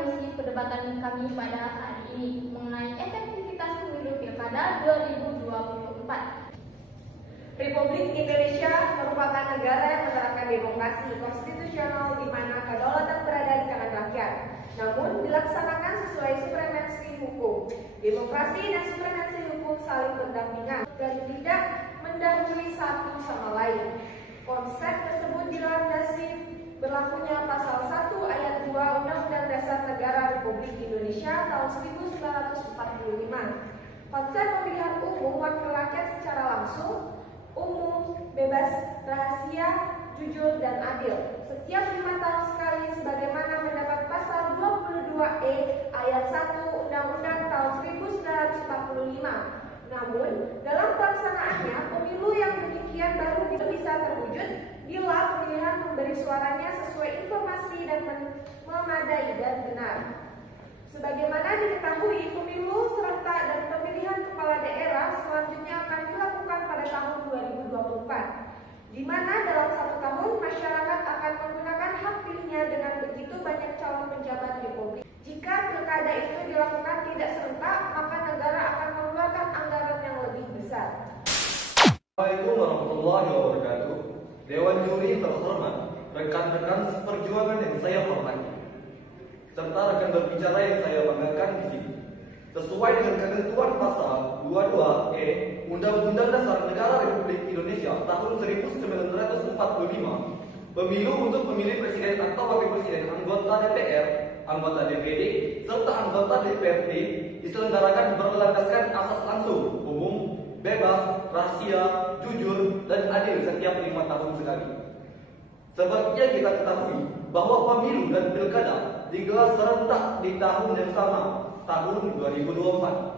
mengisi perdebatan kami pada hari ini mengenai efektivitas pemilu Pilkada 2024. Republik Indonesia merupakan negara yang menerapkan demokrasi konstitusional di mana kedaulatan berada di tangan rakyat, namun dilaksanakan sesuai supremasi hukum. Demokrasi dan supremasi hukum saling berdampingan dan tidak mendahului satu sama lain. Konsep tersebut dilandasi berlakunya pasal 1 ayat 2 Undang-Undang Dasar Negara Republik Indonesia tahun 1945. Konsep pemilihan umum wakil rakyat secara langsung, umum, bebas, rahasia, jujur, dan adil setiap 5 tahun sekali sebagaimana mendapat pasal 22E ayat 1 Undang-Undang tahun 1945. Namun, dalam pelaksanaannya, pemilu yang demikian baru bisa terwujud bila pemilihan memberi suaranya sesuai informasi dan memadai dan benar. Sebagaimana diketahui, pemilu serentak dan pemilihan kepala daerah selanjutnya akan dilakukan pada tahun 2024, di mana dalam 1 tahun masyarakat akan menggunakan hak pilihnya dengan begitu banyak calon pejabat republik. Jika pilkada itu dilakukan tidak serentak, maka negara akan mengeluarkan anggaran yang lebih besar. Assalamualaikum warahmatullahi wabarakatuh. Dewan juri terhormat, rekan-rekan seperjuangan yang saya hormati, serta rekan berbicara yang saya banggakan di sini. Sesuai dengan ketentuan pasal 22E Undang-Undang Dasar Negara Republik Indonesia tahun 1945, pemilu untuk memilih presiden atau wakil presiden, anggota DPR, anggota DPD, serta anggota DPRD diselenggarakan berlandaskan asas langsung, umum, bebas, rahasia, jujur, dan adil setiap 5 tahun sekali. Seperti yang kita ketahui bahwa pemilu dan pilkada digelar serentak di tahun yang sama, tahun 2024.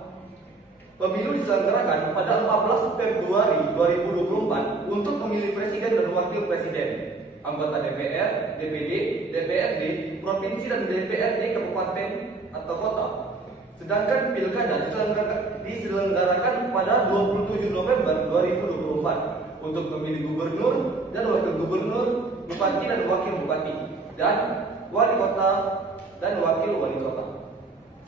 Pemilu diselenggarakan pada 14 Februari 2024 untuk memilih presiden dan wakil presiden, anggota DPR, DPD, DPRD, provinsi dan DPRD kabupaten atau kota. Sedangkan pilkada diselenggarakan pada 27 November 2024 untuk memilih gubernur dan wakil gubernur, bupati dan wakil bupati, dan wali kota dan wakil wali kota.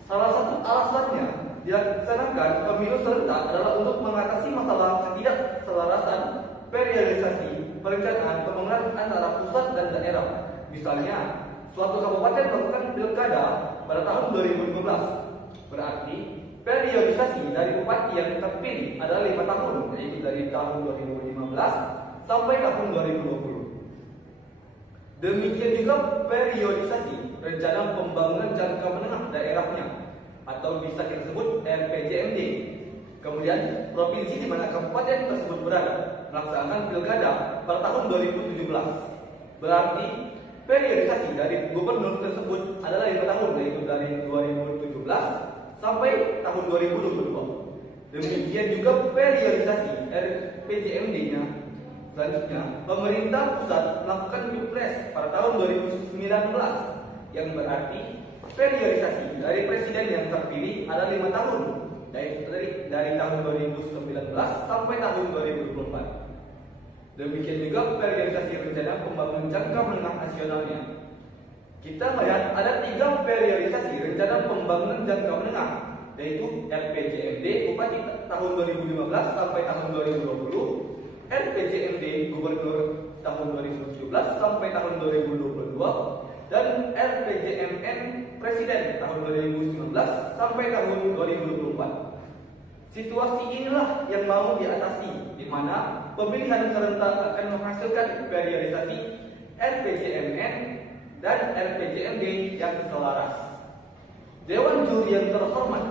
Salah satu alasannya dilaksanakan pemilu serentak adalah untuk mengatasi masalah ketidakselarasan periodisasi perencanaan pembangunan antara pusat dan daerah. Misalnya, suatu kabupaten melakukan pilkada pada tahun 2015. Berarti periodisasi dari bupati yang terpilih adalah 5 tahun, yaitu dari tahun 2015 sampai tahun 2020. Demikian juga periodisasi rencana pembangunan jangka menengah daerahnya, atau bisa kita sebut RPJMD. Kemudian provinsi di mana kabupaten tersebut berada melaksanakan pilkada pada tahun 2017. Berarti periodisasi dari gubernur tersebut adalah 5 tahun, yaitu dari 2017 sampai tahun 2022. Demikian juga periodisasi RPJMD-nya. Selanjutnya, pemerintah pusat melakukan Pilpres pada tahun 2019, yang berarti periodisasi dari presiden yang terpilih adalah 5 tahun, dari tahun 2019 sampai tahun 2024. Demikian juga periodisasi rencana pembangunan jangka menengah nasionalnya. Kita melihat ada 3 periodisasi rencana pembangunan jangka menengah, yaitu RPJMD Bupati tahun 2015 sampai tahun 2020, RPJMD Gubernur tahun 2017 sampai tahun 2022, dan RPJMN Presiden tahun 2019 sampai tahun 2024. Situasi inilah yang mau diatasi, di mana pemilihan serentak akan menghasilkan periodisasi RPJMN dan RPJMD yang selaras. Dewan juri yang terhormat,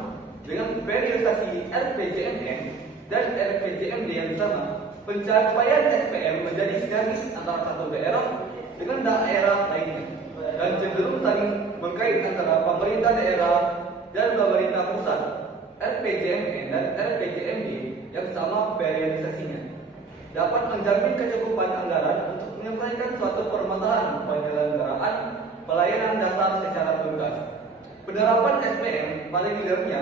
dengan periodisasi RPJMN dan RPJMD yang sama, pencapaian SPM menjadi sinergis antara satu daerah dengan daerah lainnya, dan cenderung saling mengkait antara pemerintah daerah dan pemerintah pusat. RPJMN dan RPJMD yang sama periodisasinya dapat menjamin kecukupan anggaran untuk menyelesaikan suatu permasalahan penyelenggaraan pelayanan dasar secara tuntas. Penerapan SPM pada gilirannya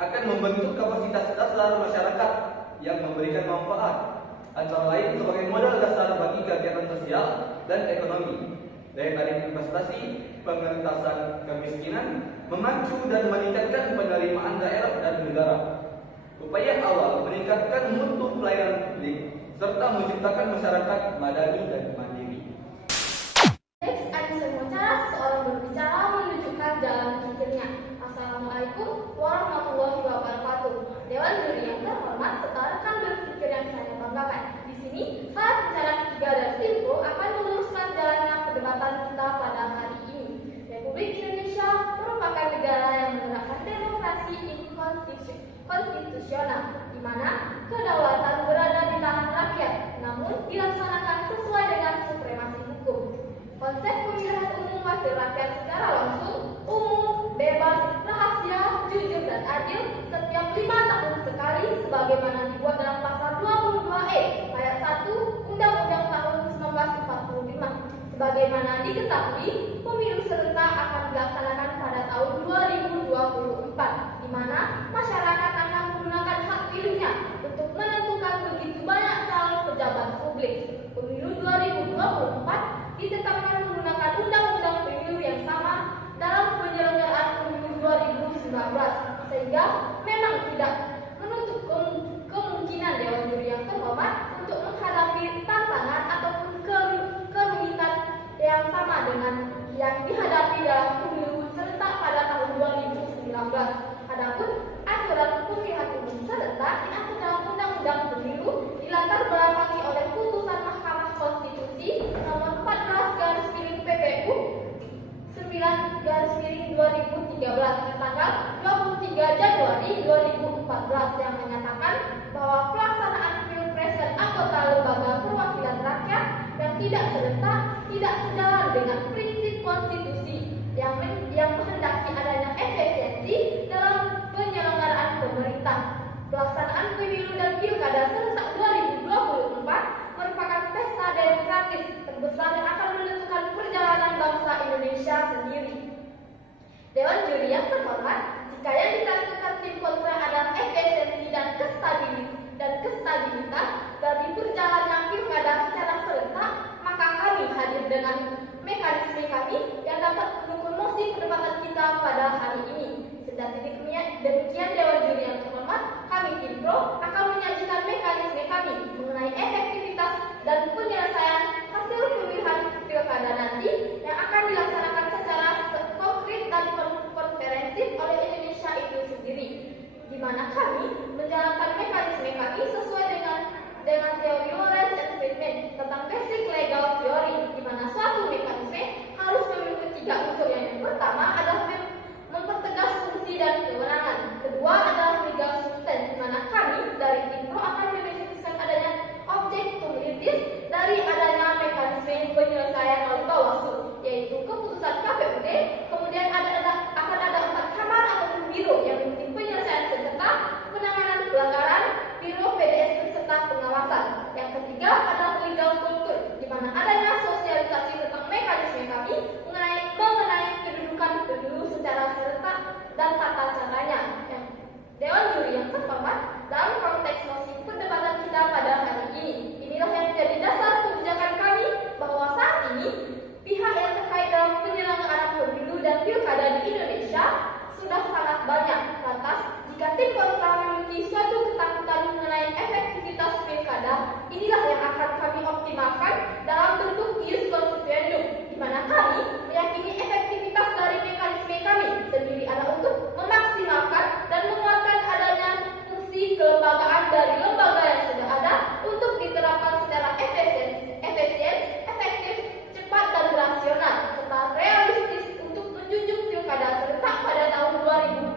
akan membentuk kapasitas dasar masyarakat yang memberikan manfaat, antara lain sebagai modal dasar bagi kegiatan sosial dan ekonomi. daya tarik investasi, pengentasan kemiskinan, memacu dan meningkatkan penerimaan daerah dan negara. Upaya awal meningkatkan mutu pelayanan publik serta menciptakan masyarakat madani dan mandiri. Teks ada semua cara seseorang berbicara menunjukkan jalan pikirnya. Assalamualaikum warahmatullahi wabarakatuh. Dewan juri yang terhormat serta rekan berpikir yang saya banggakan. Di sini, saya bicara ketiga dan Timpo akan meluruskan jalannya perdebatan kita pada hari ini. Republik Indonesia merupakan negara yang menerapkan demokrasi konstitusional, di mana kedaulatan berada di tangan rakyat, namun dilaksanakan sesuai dengan supremasi hukum. Konsep pemilihan umum wakil rakyat secara langsung, umum, bebas, rahasia, jujur dan adil setiap 5 tahun sekali sebagaimana dibuat dalam pasal 22E ayat 1 Undang-Undang tahun 1945. Sebagaimana diketahui, pemilu serentak akan dilaksanakan pada tahun 2024, di mana masyarakat akan menggunakan hak pilihnya untuk menentukan begitu banyak calon pejabat publik. Pemilu 2024 ditetapkan menggunakan undang-undang pemilu yang sama dalam penyelenggaraan pemilu 2019, sehingga memang tidak menutup kemungkinan Dewan Juri yang terhormat untuk menghadapi tantangan ataupun kerumitan yang sama dengan yang dihadapi dalam pemilu serentak pada tahun 2019. Adapun aturan pemilihan umum serentak diatur dalam Undang-Undang Pemilu dilatar belakangi oleh putusan Mahkamah Konstitusi nomor 14/PPU 9/2013 tanggal 23 Januari 2014 yang menyatakan bahwa pelaksanaan pilpres dan anggota lembaga perwakilan rakyat yang tidak serentak tidak sejalan dengan prinsip konstitusi yang menghendaki adanya efisiensi dalam penyelenggaraan pemerintah. Pelaksanaan pemilu dan pilkada serentak 2024 merupakan pesta demokratis terbesar yang akan menentukan perjalanan bangsa Indonesia sendiri. Dewan juri yang terhormat, jika yang dilakukan tim kontra adalah efisiensi dan kestabilitas dari berjalannya pilkada secara serentak, maka kami hadir dengan mekanisme kami yang dapat mendukung mosi perdebatan kita pada hari ini. Sedari demikian Dewan Juri yang terhormat, kami tim Pro akan menyajikan mekanisme kami mengenai efektivitas dan penyelesaian hasil pemilihan pilkada nanti yang akan dilaksanakan secara konkret dan konferensif oleh Indonesia itu sendiri, di mana kami menjalankan mekanisme kami sesuai dengan teori Lawrence and Friedman tentang basic legal theory, di mana suatu mekanisme harus memiliki 3 unsur. Yang pertama adalah mempertegas fungsi dan kewenangan. Kedua adalah legal substance, di mana kami dari tim Pro akan mendefinisikan adanya objektivitas dari adanya mekanisme penyelesaian oleh Bawaslu, yaitu keputusan KPUD. Kemudian akan ada 4 kamar ataupun biro yang memimpin penyelesaian sengketa, penanganan pelanggaran, biro PDS serta pengawasan. Yang ketiga adalah legal culture, di mana adanya sosialisasi tentang mekanisme kami mengenai kedudukan pemilu secara serentak dan tata caranya. Dewan Juri yang terhormat, dalam konteks mosi perdebatan kita pada hari ini, inilah yang menjadi dasar kebijakan kami bahwa saat ini pihak yang terkait dalam penyelenggaraan pemilu dan pilkada di Indonesia sudah sangat banyak. Lantas, jika tim kontra memiliki suatu ketakutan mengenai efektivitas pilkada, inilah yang akan kami optimalkan dalam bentuk ius constituendum, di mana kami meyakini efektivitas dari mekanisme kami sendiri adalah untuk memaksimalkan dan menguatkan adanya fungsi kelembagaan dari lembaga yang sudah ada untuk diterapkan secara efisien, efektif, cepat dan rasional serta realistis untuk menjunjung pilkada serentak pada tahun 2024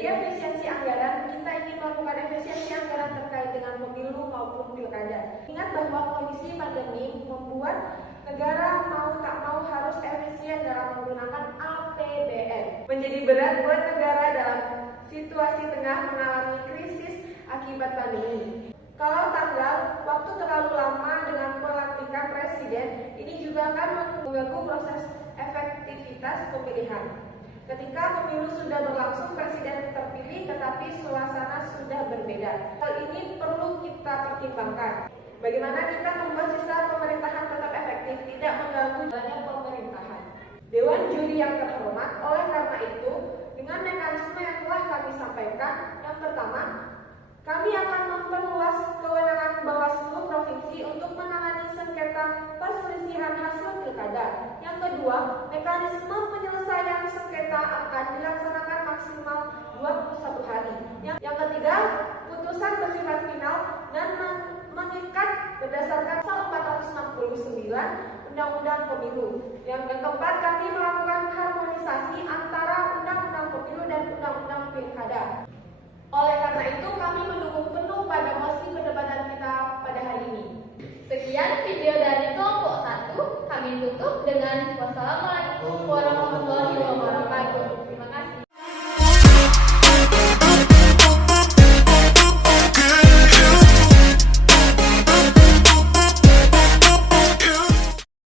Dari efisiensi anggaran, kita ingin melakukan efisiensi anggaran terkait dengan pemilu maupun pilkada. Ingat bahwa kondisi pandemi membuat negara mau tak mau harus efisien dalam menggunakan APBN. Menjadi berat buat negara dalam situasi tengah mengalami krisis akibat pandemi. Kalau tanggal waktu terlalu lama dengan pelantikan presiden, ini juga akan mengganggu proses efektivitas pemilihan. Ketika pemilu sudah berlangsung, presiden terpilih tetapi suasana sudah berbeda. Hal ini perlu kita pertimbangkan. Bagaimana kita membuat sistem pemerintahan tetap efektif, tidak mengganggu jalannya pemerintahan. Dewan Juri yang terhormat, oleh karena itu, dengan mekanisme yang telah kami sampaikan, yang pertama, kami akan memperluas kewenangan Bawaslu Provinsi untuk menangani sengketa perselisihan hasil pilkada. Yang kedua, mekanisme penyelesaian sengketa akan dilaksanakan maksimal 21 hari. Yang ketiga, putusan bersifat final dan mengikat berdasarkan pasal 469 Undang-Undang Pemilu. Yang keempat, kami melakukan harmonisasi antara Undang-Undang Pemilu dan Undang-Undang Pilkada. Oleh karena itu, kami mendukung penuh pada mosi perdebatan kita pada hari ini. Sekian video dari kelompok 1, kami tutup dengan